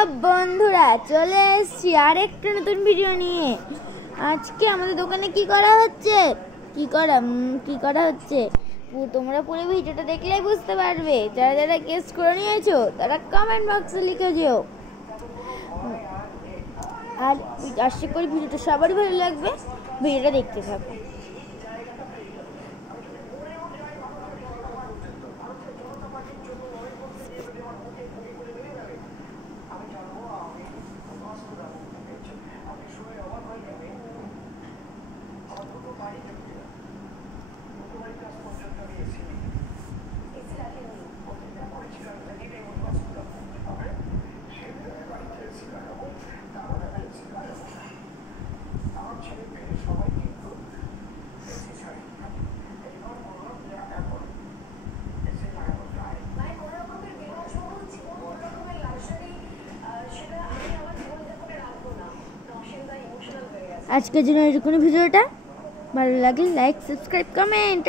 সব বন্ধুরা চলে এসেছি আরেকটা নতুন ভিডিও নিয়ে। আজকে আমাদের দোকানে কি করা হচ্ছে তোমরা পুরো ভিডিওটা দেখলেই বুঝতে পারবে। যারা যারা গেস করে নিয়েছো তারা কমেন্ট বক্সে লিখে যেও। আর আশা করি ভিডিওটা সবারই ভালো লাগবে, ভিডিওটা দেখতে থাকো। আজকের জন্য এরকম ভিডিওটা ভালো লাগলে লাইক, সাবস্ক্রাইব, কমেন্ট।